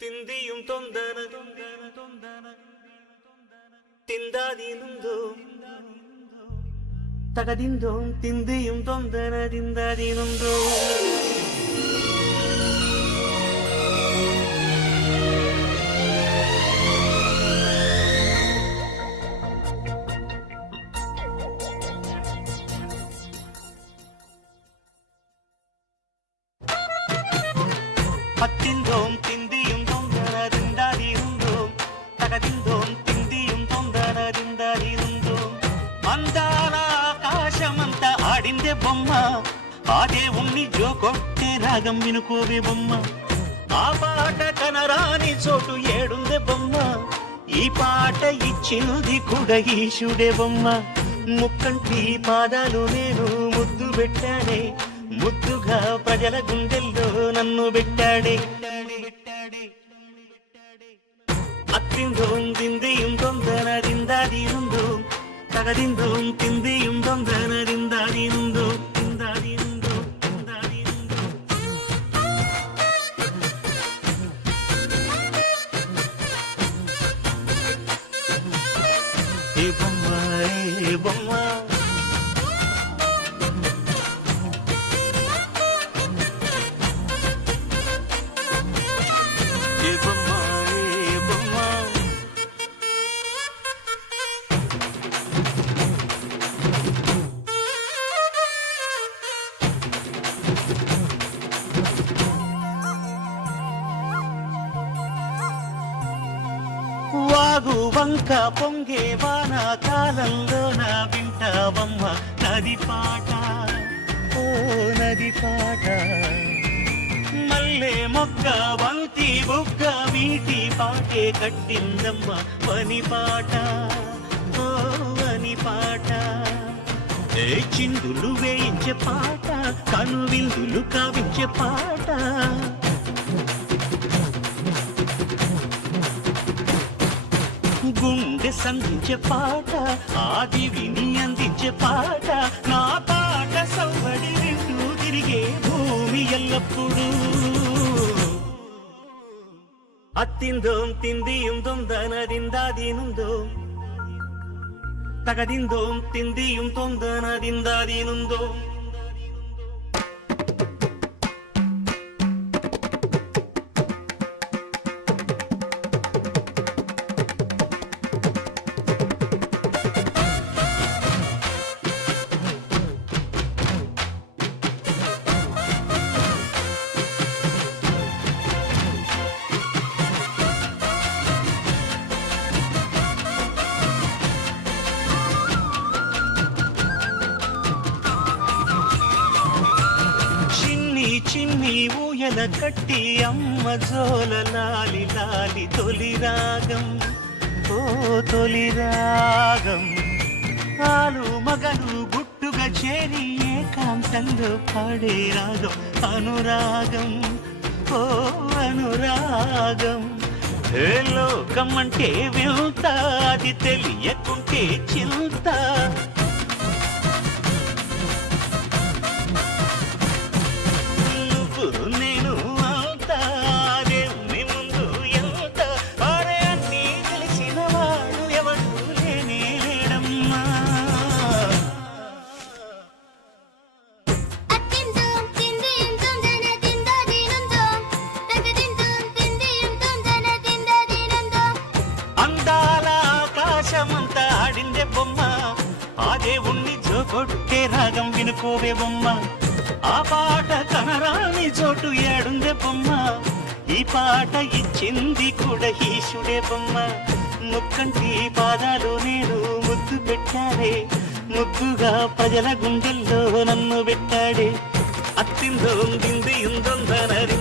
തിന്തിയും തൊന്തന തിന്താതീനുന്തോ തകതിന്തോ തിന്തിയും തൊന്തന തിന്താതീനുന്തോ പത്തിന്തോം തിന്തിയും തൊന്തനതിന്താതിരുന്തോം തകതിന്തോം തിന്തിയും തൊന്തനതിന്താതിരുന്തോം అందాల ఆకాశమంత ఆడిందే బొమ్మ ఆ దేవుణ్ణి జోకొట్టే రాగం వినుకోవే బొమ్మ ఆ పాట కనరాని చోటు ఏడుందే బొమ్మ ఈ పాట ఇచ్చినది కూడా ఈశుడే బొమ్మ ముక్కంటి పాదాలు నేను ముద్దు పెట్టానే ముద్దుగా ప్రజల గుండెల్లో నన్ను పెట్టాడే అత్తిందోం తిందిയും തൊന്തനതിന്താതിരുന്തോ തകതിന്തോം തിന്തിയും തൊന്തനതിന്താതിരുന്തോ തിന്താതിരുന്തോ തിന്താതിരുന്തോ ఏ బొమ్మ ఏ బొమ్మ వాగు వంక పొంగే వాన కాలంలో నా వింటావమ్మ నది పాట ఓ నది పాట మల్లె మొక్క బంతి బుగ్గ వీటి పాటే కట్టిందమ్మ పని పాట ఓ అని పాట ఏ చిందులు వేయించే పాట కనువిందులు కావించే పాట గుండె సంధించే పాట ఆది విని అందించే పాట నా పాట సవ్వడి రెండు తిరిగే భూమి ఎల్లప్పుడూ అత్తిందోం తిందిയും തൊന്തനതിന്താതിനുന്തോ തകതിന്തോം തിന്തിയും തൊന്തനതിന്താതിനുന്തോ చిన్ని ఊయల కట్టి అమ్మ జోల లాలి లాలి తొలి రాగం ఓ తొలి రాగం ఆలు మగలు గుట్టుగా చేరి ఏకాంతంలో పాడే రాగం అనురాగం ఓ అనురాగం ఏ లోకం అంటే వింత అది తెలియకుంటే చింత నేను అంతా దేవుని ముందు ఎంత అరే అన్నీ తెలిసిన వాడు ఎవడు లేనే లేడమ్మా అందాల ఆకాశమంతా ఆడిందే బొమ్మ ఆ దేవుణ్ణి జోకొట్టే రాగం వినుకోవే బొమ్మ ఆ పాట కనరాని చోటు ఏడుందే బొమ్మ ఈ పాట ఇచ్చింది కూడా ఈశుడే బొమ్మ ముక్కంటి పాదాలు నేను ముద్దు పెట్టాడే ముద్దుగా ప్రజల గుండెల్లో నన్ను పెట్టాడే అత్తిందోం తిందిயும் തൊന്തനതിന്താതിരുന്തോ